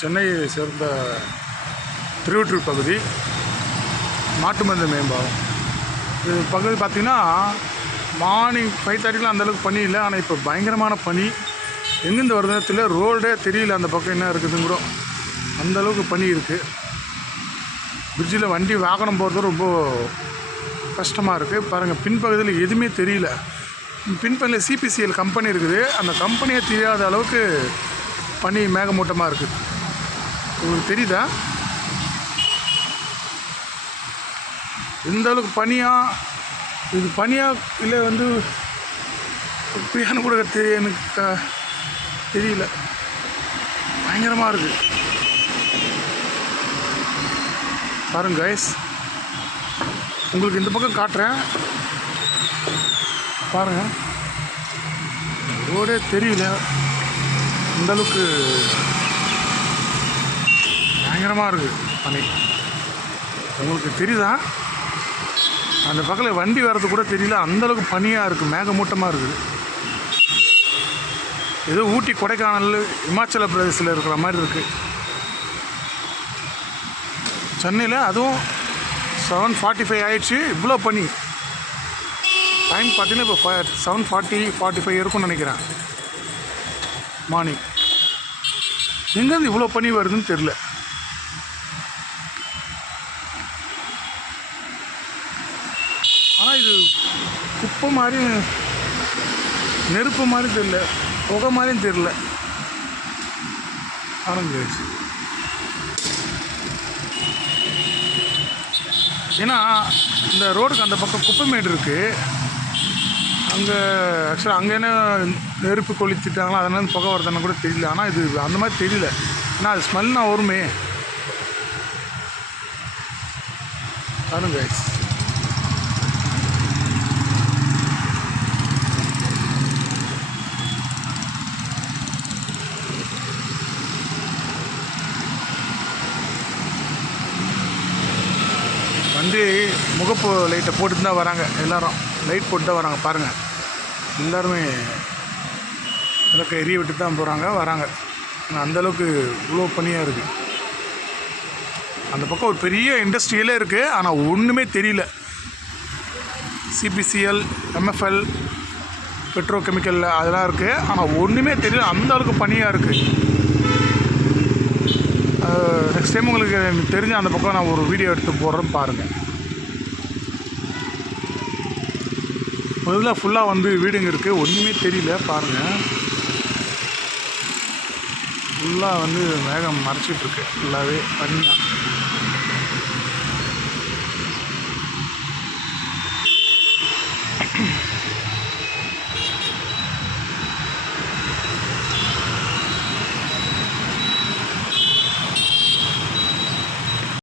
சென்னையை சேர்ந்த திருவொற்றியூர் பகுதி மாட்டுமந்த மேம்பாலம். இது பகுதி பார்த்திங்கன்னா மார்னிங் 5:30 அந்தளவுக்கு பனி இல்லை. ஆனால் இப்போ பயங்கரமான பனி. எங்கேருந்து வருதுன்னு தெரியல. ரோடே தெரியல அந்த பக்கம் என்ன இருக்குதுன்னு கூட. அந்தளவுக்கு பனி இருக்குது. பிரிட்ஜில் வண்டி வாகனம் போகிறது ரொம்ப கஷ்டமாக இருக்குது. பாருங்கள், பின்பகுதியில் எதுவுமே தெரியல. பின்பகுதியில் சிபிசிஎல் கம்பெனி இருக்குது. அந்த கம்பெனியே தெரியாத அளவுக்கு பனி மேகமூட்டமாக இருக்குது. உங்களுக்கு தெரியுதா எந்த அளவுக்கு பனியாக? இது பனியாக இல்லை வந்து இப்படியானு கூட எனக்கு தெரியல. பயங்கரமாக இருக்குது பாருங்க கைஸ். உங்களுக்கு இந்த பக்கம் காட்டுறேன் பாருங்கள். ரோடே தெரியல. அந்தளவுக்கு பயங்கரமாக இருக்குது பனி. உங்களுக்கு தெரியுதா? அந்த பக்கத்தில் வண்டி வர்றது கூட தெரியல. அந்தளவுக்கு பனியாக இருக்குது, மேகமூட்டமாக இருக்குது. ஏதோ ஊட்டி, கொடைக்கானல், இமாச்சல பிரதேசில் இருக்கிற மாதிரி இருக்குது. சென்னையில் அதுவும் 7:45 ஆயிடுச்சு. இவ்வளோ பனி. டைம் பார்த்தீங்கன்னா இப்போ 7:45 இருக்கும்னு நினைக்கிறேன் மார்னிங். எங்கேருந்து இவ்வளோ பனி வருதுன்னு தெரில. ஆனால் இது குப்பை மாதிரி, நெருப்பு மாதிரி தெரியல, புகை மாதிரியும் தெரியல. ஆரம்பிச்சு ஏன்னா இந்த ரோடுக்கு அந்த பக்கம் குப்பைமேடு இருக்குது. அங்கே ஆக்சுவலாக அங்கே என்ன நெருப்பு கொளுத்திட்டாங்களோ அதனால புகை வருதுன்னு கூட தெரியல. ஆனால் இது அந்த மாதிரி தெரியல. ஏன்னா அது ஸ்மெல்னா வருமே. பாருங்க கைஸ். வண்டி முகப்பு லைட்டை போட்டுட்டு தான் வராங்க. எல்லோரும் லைட் போட்டு தான் வராங்க பாருங்கள். எல்லோருமே விளக்கை எரிய விட்டு தான் போகிறாங்க வராங்க. அந்தளவுக்கு இவ்வளோ பனியாக இருக்குது. அந்த பக்கம் ஒரு பெரிய இண்டஸ்ட்ரியலே இருக்குது. ஆனால் ஒன்றுமே தெரியல. சிபிசிஎல், எம்எஃப்எல், பெட்ரோ கெமிக்கல் அதெல்லாம் இருக்குது. ஆனால் ஒன்றுமே தெரியல. அந்தளவுக்கு பனியாக இருக்குது. நெக்ஸ்ட் டைம் உங்களுக்கு தெரிஞ்ச அந்த பக்கம் நான் ஒரு வீடியோ எடுத்து போடுறேன் பாருங்கள். முதல்ல ஃபுல்லாக வந்து வீடுங்க இருக்குது. ஒன்றுமே தெரியல பாருங்கள். ஃபுல்லாக வந்து மேகம் மறைச்சிட்ருக்கு. ஃபுல்லாகவே பனியாக.